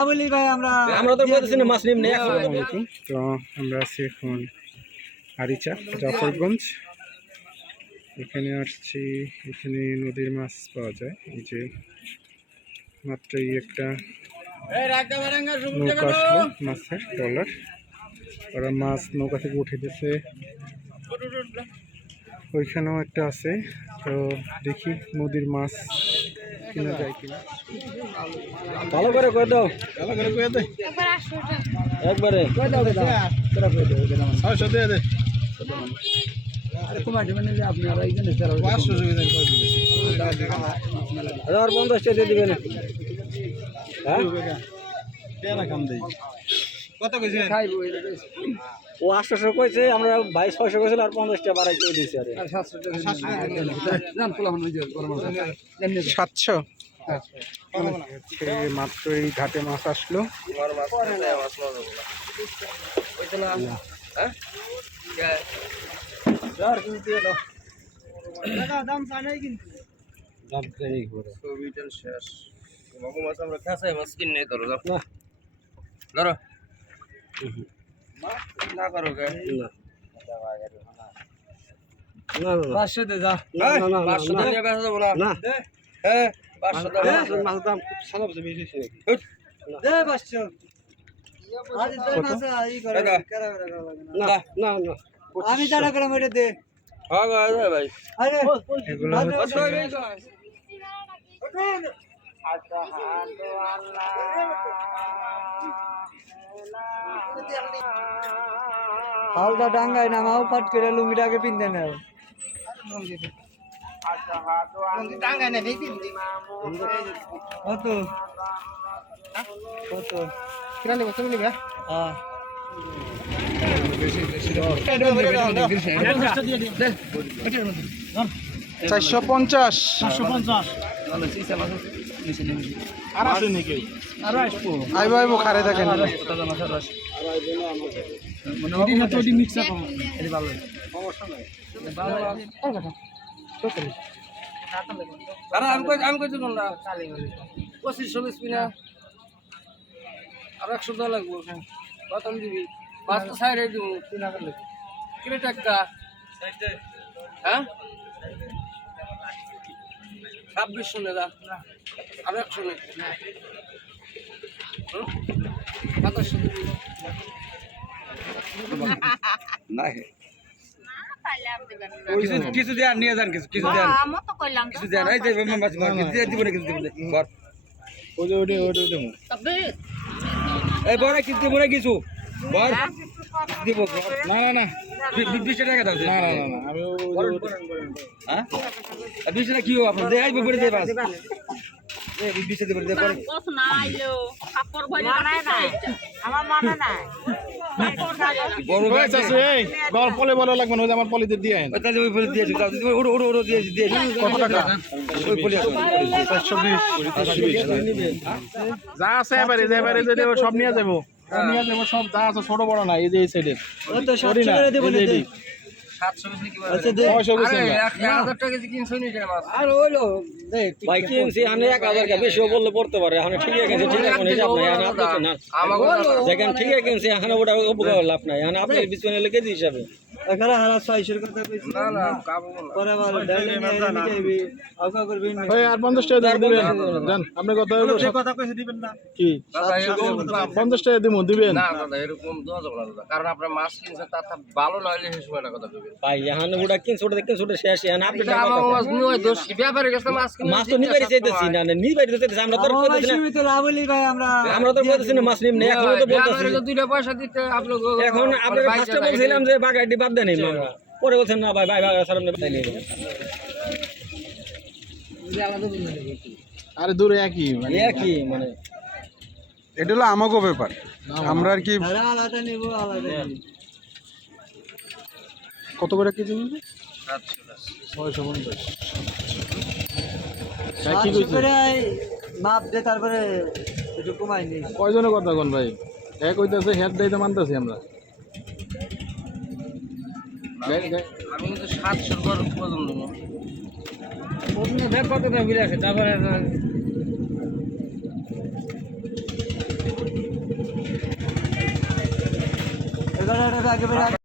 আমরা তো বলতেছি না মাছ নিম না। তো আমরা আছি এখন আরিচা জাফরগঞ্জ। এখানে আসছি, এখানে নদীর মাছ পাওয়া যায়। এই যে মাত্রই একটা নৌকা আসলো মাছের ট্রলার, ওরা মাছ নৌকা থেকে উঠে দিচ্ছে। ওইখানেও একটা আছে, তো দেখি নদীর মাছ কিনা যায় কিনা। ভালো করে কই দাও, ভালো করে কই দে একবারে কই দাও তোরা কই দাও 600 দিয়ে দে। আরে কমাটি মানে যে আপনারা এইখানে 500 সুবিধা কই দিবেন 1050 টাকা দিয়ে দিবেন। হ্যাঁ কেনা কাম দেই কত কইছে খাইবো ও 800 কইছে, আমরা 2200 কইছিল আর 50 টাকা বাড়াই কই দিছি। আরে 700 টাকা জান পোলা হন হইছে 700 মাত্র এই ঘাটে মাছ আসলো। দাম জানাই কিন্তু দাম জানাই করে ছবিটা শেষ মাগো মাছ আমরা খাসাই মাছ কিনে ধরো না ধরো না করো কে না না 500 দে যা। না না 500 দে নিয়ে বেচা যাব না দে। হ্যাঁ 500 দে মাছ দাম খুব সালা বেশি বেশি দে 500 আজ দে মাছ এই করে করা না না না আমি দাঁড়া করে মরে দে। হ্যাঁ ভাই ভাই আরে এগুলো হালদা ডাঙ্গায় নামাও পাট করে লুঙ্গিটাকে পিনতে নাও কত কত কিরা নেব তুমি নেবে? হ্যাঁ 450 আইবো আইবো খারে দেখেন। আমি কইছি না 25 পিনা আর 100 টাকা লাগবো। কত দিবি? মাছ তো সাইডে দিব পিনা করলে কিরে টাকা হ্যাঁ 2600 নেদা আর 100 নে 2700 দিবি না কিছু দেন নিয়ে যান কিছু দেন কিছু দেন এই যে মাছ দিব না কিছু দিব না ওই ওই তবে এই বড় কিছু দিব না কিছু বড় দিব না না না 20 টাকা দাও না না না আমি হ্যাঁ 20 টাকা কি আপনার দেই আইবে পড়ে দেই বাস এই 20 টাকা দেই পড়ে কত না আইলো কাপড় ভরে না আমার মনে নাই বড় গাছ আছে এই গল পলে বড় লাগবে না আমার পলিতে দিয়ে আইন তাহলে ওই পলি দিয়ে দাও ওড়ো ওড়ো ওড়ো দিয়ে দিয়ে কত টাকা ওই পলি আছে 420 যা আছে এবারে যদি সব নিয়ে যাবো নিয়ে যাবো সব যা আছে ছোট বড় না এই যে এই সাইডের ও তো 700 করে দেব না 700 বেশি কি বলে আচ্ছা দে 900 বেশি 1000 টাকা কিনছই নি যে মাছ আর হইলো দেখ ভাই কিনছি আমি 1000 টাকা বেশিও বললে পড়তে পারে এখন ঠিক আছে ঠিক আছে হিসাব নাই এখন আপনি না আমাগো দেখেন ঠিক আছে কিনছি এখন ওটা উপকার লাভ নাই এখন আপনি বিচনে লেগে দিই হিসাবে এখানে হারা 600 এর কথা কইছি না না কাবু পরে বলে ডাইলে নিয়ে নিবি আউকা করবেন ভাই আর 50 টাকা দিবেন জান আপনি কত হইলো সে কথা কইছি দিবেন না কি 50 টাকা দিমু দিবেন না দাদা এরকম দেওয়া যাবে না কারণ আপনি মাছ কিনছেন তা ভালো না হইলে সেই সময়টা কথা কইবেন ভাই এখন ওটা কিনছ ওটা দেখেন ওটা শেষ এখন আপনি টাকা মাছ নিয়ে দোষ কি ব্যাপারে গেছে মাছ কিনে মাছ তো নিবারই চাইতেছি না নিবারই চাইতেছি আমরা তো কইতেছি না আমি তো লাভ হইলি ভাই আমরা তো বলতেছি না মাছ নিম না এখন তো বলতেছি না দুইটা পয়সা দিতে আপনি এখন আপনি ফার্স্টে বলছিলাম যে বাগাইটি বাদ দেন আমরা পরে বলছেন না ভাই ভাই ভাই সামনে তাই নিয়ে আরে দূরে একই মানে এটা হলো আমাগো ব্যাপার, আমরা আর কি আলাদা নেব আলাদা কত করে কেজি নেবে 750 কি করে মাপ দে তারপরে একটু কমাই নি কয়জনের কথা কোন ভাই এক হইতাছে হেড দিতে মানতাছি আমরা আমি কিন্তু 700 করে পর্যন্ত দেব ওখানে দেখ কত টাকা বিল আছে তারপরে এগারোটার আগে